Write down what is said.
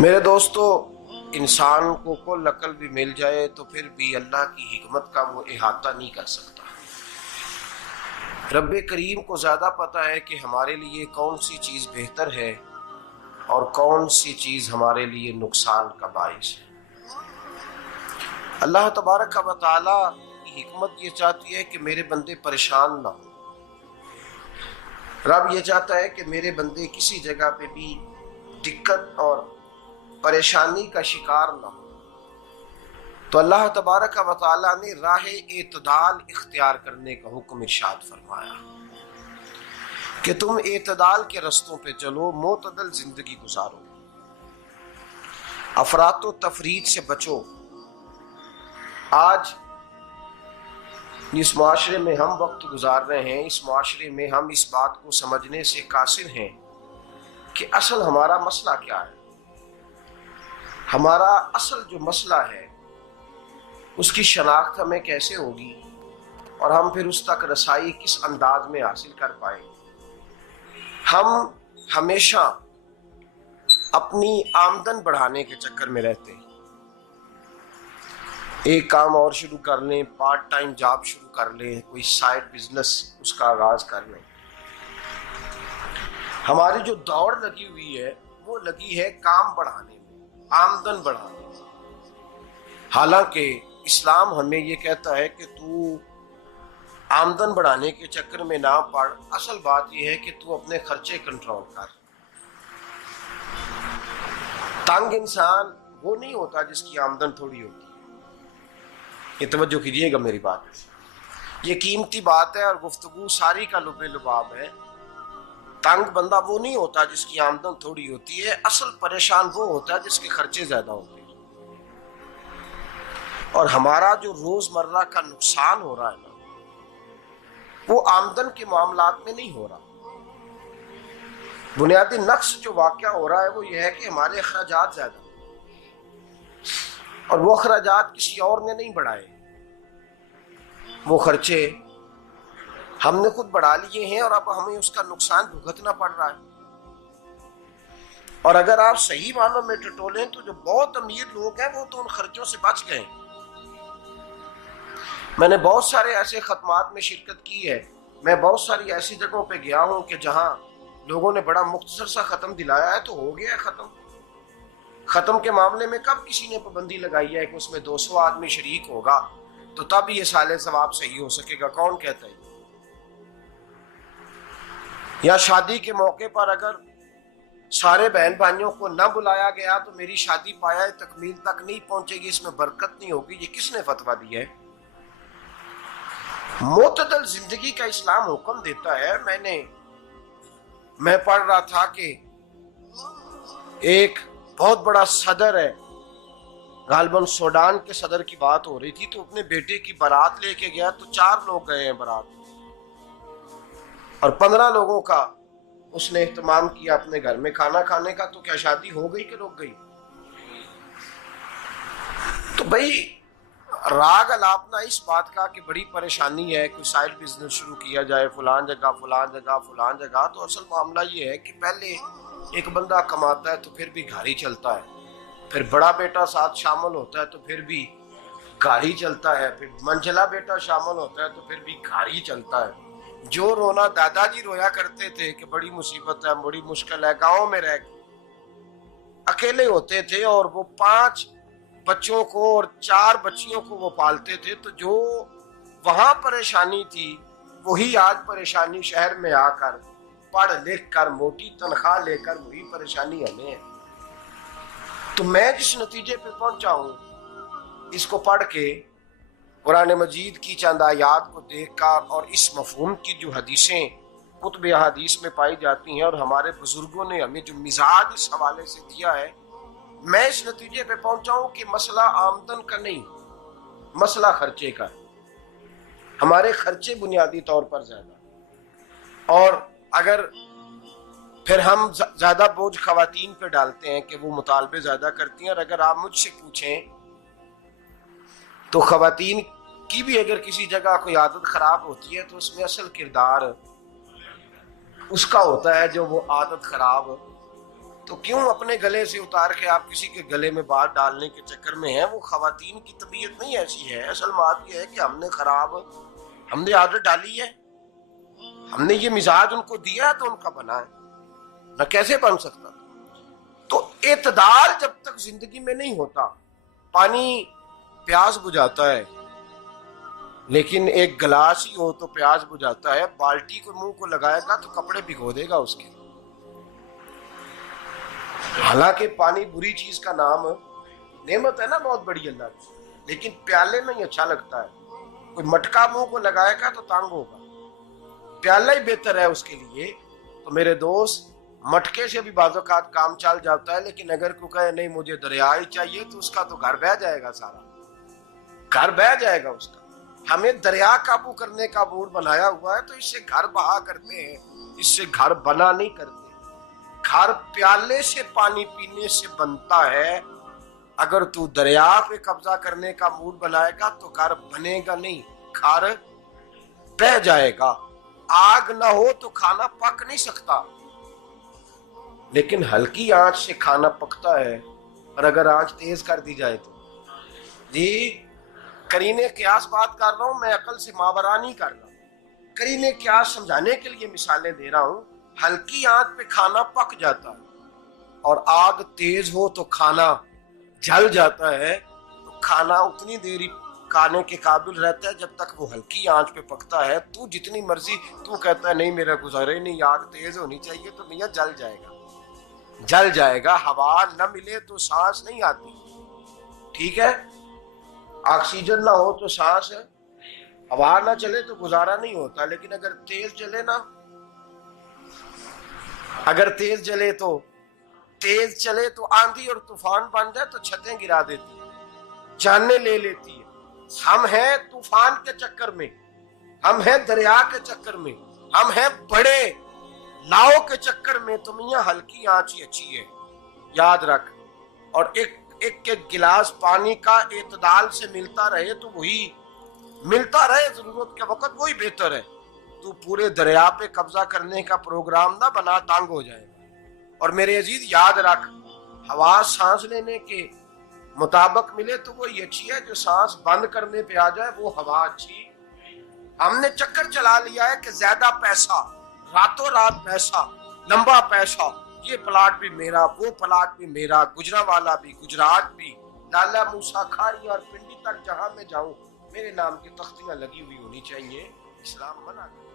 میرے دوستو، انسان کو کل عقل بھی مل جائے تو پھر بھی اللہ کی حکمت کا وہ احاطہ نہیں کر سکتا۔ رب کریم کو زیادہ پتہ ہے کہ ہمارے لیے کون سی چیز بہتر ہے اور کون سی چیز ہمارے لیے نقصان کا باعث ہے۔ اللہ تبارک و تعالی کی حکمت یہ چاہتی ہے کہ میرے بندے پریشان نہ ہوں۔ رب یہ چاہتا ہے کہ میرے بندے کسی جگہ پہ بھی دقت اور پریشانی کا شکار نہ ہو۔ تو اللہ تبارک و تعالی نے راہ اعتدال اختیار کرنے کا حکم ارشاد فرمایا کہ تم اعتدال کے رستوں پہ چلو، معتدل زندگی گزارو، افراط و تفریط سے بچو۔ آج جس معاشرے میں ہم وقت گزار رہے ہیں، اس معاشرے میں ہم اس بات کو سمجھنے سے قاصر ہیں کہ اصل ہمارا مسئلہ کیا ہے۔ ہمارا اصل جو مسئلہ ہے اس کی شناخت ہمیں کیسے ہوگی اور ہم پھر اس تک رسائی کس انداز میں حاصل کر پائیں۔ ہم ہمیشہ اپنی آمدن بڑھانے کے چکر میں رہتے ہیں، ایک کام اور شروع کر لیں، پارٹ ٹائم جاب شروع کر لیں، کوئی سائیڈ بزنس اس کا آغاز کر لیں۔ ہماری جو دوڑ لگی ہوئی ہے وہ لگی ہے کام بڑھانے میں، آمدن بڑھانے میں۔ حالانکہ اسلام ہمیں یہ کہتا ہے کہ تو آمدن بڑھانے کے چکر میں نہ پڑ، اصل بات یہ ہے کہ تو اپنے خرچے کنٹرول کر۔ تنگ انسان وہ نہیں ہوتا جس کی آمدن تھوڑی ہوتی ہے۔ یہ توجہ کیجیے گا میری بات، یہ قیمتی بات ہے اور گفتگو ساری کا لب لباب ہے۔ تنگ بندہ وہ نہیں ہوتا جس کی آمدن تھوڑی ہوتی ہے، اصل پریشان وہ ہوتا ہے جس کے خرچے زیادہ ہوتے ہیں۔ اور ہمارا جو روزمرہ کا نقصان ہو رہا ہے نا، وہ آمدن کے معاملات میں نہیں ہو رہا۔ بنیادی نقص جو واقعہ ہو رہا ہے وہ یہ ہے کہ ہمارے اخراجات زیادہ ہیں اور وہ اخراجات کسی اور نے نہیں بڑھائے، وہ خرچے ہم نے خود بڑھا لیے ہیں اور اب ہمیں اس کا نقصان بھگتنا پڑ رہا ہے۔ اور اگر آپ صحیح معنوں میں ٹٹولیں تو جو بہت امیر لوگ ہیں وہ تو ان خرچوں سے بچ گئے۔ میں نے بہت سارے ایسے ختمات میں شرکت کی ہے، میں بہت ساری ایسی جگہوں پہ گیا ہوں کہ جہاں لوگوں نے بڑا مختصر سا ختم دلایا ہے تو ہو گیا ہے ختم۔ ختم کے معاملے میں کب کسی نے پابندی لگائی ہے کہ اس میں 200 آدمی شریک ہوگا تو تب یہ سال ثواب صحیح ہو سکے گا؟ کون کہتا ہے؟ یا شادی کے موقع پر اگر سارے بہن بھائیوں کو نہ بلایا گیا تو میری شادی پایہ تکمیل تک نہیں پہنچے گی، اس میں برکت نہیں ہوگی، یہ کس نے فتویٰ دیا ہے؟ معتدل زندگی کا اسلام حکم دیتا ہے۔ میں پڑھ رہا تھا کہ ایک بہت بڑا صدر ہے، غالباً سوڈان کے صدر کی بات ہو رہی تھی، تو اپنے بیٹے کی بارات لے کے گیا تو 4 لوگ گئے ہیں بارات اور 15 لوگوں کا اس نے اہتمام کیا اپنے گھر میں کھانا کھانے کا۔ تو کیا شادی ہو گئی کہ رک گئی؟ تو بھئی راگ الاپنا اس بات کا کہ بڑی پریشانی ہے، کوئی سائیڈ بزنس شروع کیا جائے فلان جگہ فلان جگہ فلان جگہ، تو اصل معاملہ یہ ہے کہ پہلے ایک بندہ کماتا ہے تو پھر بھی گھر ہی چلتا ہے، پھر بڑا بیٹا ساتھ شامل ہوتا ہے تو پھر بھی گھر ہی چلتا ہے، پھر منجلا بیٹا شامل ہوتا ہے تو پھر بھی گھر ہی چلتا ہے۔ جو رونا دادا جی رویا کرتے تھے کہ بڑی مصیبت ہے، بڑی مشکل ہے، گاؤں میں رہ اکیلے ہوتے تھے اور وہ 5 بچوں کو اور 4 بچیوں کو وہ پالتے تھے، تو جو وہاں پریشانی تھی وہی آج پریشانی شہر میں آ کر پڑھ لکھ کر موٹی تنخواہ لے کر وہی پریشانی ہمیں ہے۔ تو میں جس نتیجے پہ پہنچا ہوں اس کو پڑھ کے، قرآن مجید کی چند آیات کو دیکھ کر اور اس مفہوم کی جو حدیثیں کتب احادیث میں پائی جاتی ہیں اور ہمارے بزرگوں نے ہمیں جو مزاج اس حوالے سے دیا ہے، میں اس نتیجے پہ پہنچا ہوں کہ مسئلہ آمدن کا نہیں، مسئلہ خرچے کا ہے۔ ہمارے خرچے بنیادی طور پر زیادہ، اور اگر پھر ہم زیادہ بوجھ خواتین پہ ڈالتے ہیں کہ وہ مطالبے زیادہ کرتی ہیں، اور اگر آپ مجھ سے پوچھیں تو خواتین کی بھی اگر کسی جگہ کوئی عادت خراب ہوتی ہے تو اس میں اصل کردار اس کا ہوتا ہے جو وہ عادت خراب تو کیوں اپنے گلے سے اتار کے آپ کسی کے گلے میں بات ڈالنے کے چکر میں ہیں؟ وہ خواتین کی طبیعت نہیں ایسی ہے. اصل بات یہ ہے کہ ہم نے عادت ڈالی ہے، ہم نے یہ مزاج ان کو دیا ہے تو ان کا بنا ہے، نہ کیسے بن سکتا. تو اعتدال جب تک زندگی میں نہیں ہوتا، پانی پیاس بجھاتا ہے لیکن ایک گلاس ہی ہو تو پیاس بجھاتا ہے، بالٹی کو منہ کو لگائے گا تو کپڑے بھگو دے گا اس کے. حالانکہ پانی بری چیز کا نام نعمت ہے نا بہت بڑی اللہ کی، لیکن پیالے میں ہی اچھا لگتا ہے. کوئی مٹکا منہ کو لگائے گا تو تانگ ہوگا، پیالہ ہی بہتر ہے اس کے لیے. تو میرے دوست، مٹکے سے بھی بعض اوقات کام چل جاتا ہے، لیکن اگر کوئی کہے نہیں مجھے دریا ہی چاہیے تو اس کا تو گھر بہ جائے گا، سارا گھر بہ جائے گا اس کا. ہمیں دریا قابو کرنے کا موڈ بنایا ہوا ہے تو اس سے گھر بہا کرتے ہیں، اس سے گھر بنا نہیں کرتے. گھر پیالے سے پانی پینے سے بنتا ہے. اگر تو دریا پہ قبضہ کرنے کا موڈ بنائے گا تو گھر بنے گا نہیں، گھر بہ جائے گا. آگ نہ ہو تو کھانا پک نہیں سکتا، لیکن ہلکی آنچ سے کھانا پکتا ہے. اور اگر آنچ تیز کر دی جائے تو جی قرینے قیاس بات کر رہا ہوں، میں عقل سے ماورا نہیں کر رہا. قرینے قیاس سمجھانے کے لیے مثالیں دے رہا ہوں. ہلکی آنچ پہ کھانا پک جاتا ہے اور آگ تیز ہو تو کھانا جل جاتا ہے. تو کھانا اتنی دیر کھانے کے قابل رہتا ہے جب تک وہ ہلکی آنچ پہ پکتا ہے. تو جتنی مرضی تو کہتا ہے نہیں میرا گزارے نہیں، آگ تیز ہونی چاہیے، تو میاں جل جائے گا، جل جائے گا. ہوا نہ ملے تو سانس نہیں آتی، ٹھیک ہے؟ آکسیجن نہ ہو تو سانس، ہوا نہ چلے تو گزارا نہیں ہوتا. لیکن اگر تیز جلے نا، اگر تیز چلے تو آندھی اور طوفان بن جائے تو چھتیں گرا دیتی ہے، جانیں لے لیتی ہے. ہم ہیں طوفان کے چکر میں، ہم ہیں دریا کے چکر میں، ہم ہیں بڑے لاؤ کے چکر میں. تو میاں ہلکی آنچ ہی اچھی ہے، یاد رکھ. اور ایک گلاس پانی کا اعتدال سے ملتا رہے تو وہی ملتا رہے، ضرورت کے وقت وہی بہتر ہے. تو پورے دریا پہ قبضہ کرنے کا پروگرام نہ بنا، تانگ ہو جائے گا. اور میرے عزیز یاد رکھ، ہوا سانس لینے کے مطابق ملے تو وہی اچھی ہے، جو سانس بند کرنے پہ آ جائے وہ ہوا اچھی. ہم نے چکر چلا لیا ہے کہ زیادہ پیسہ، راتوں رات پیسہ، لمبا پیسہ، یہ پلاٹ بھی میرا، وہ پلاٹ بھی میرا، گجرانوالا بھی، گجرات بھی، لالا موسیٰ کھاری اور پنڈی تک جہاں میں جاؤں میرے نام کی تختیاں لگی ہوئی ہونی چاہیے. اسلام منع کرتا ہے.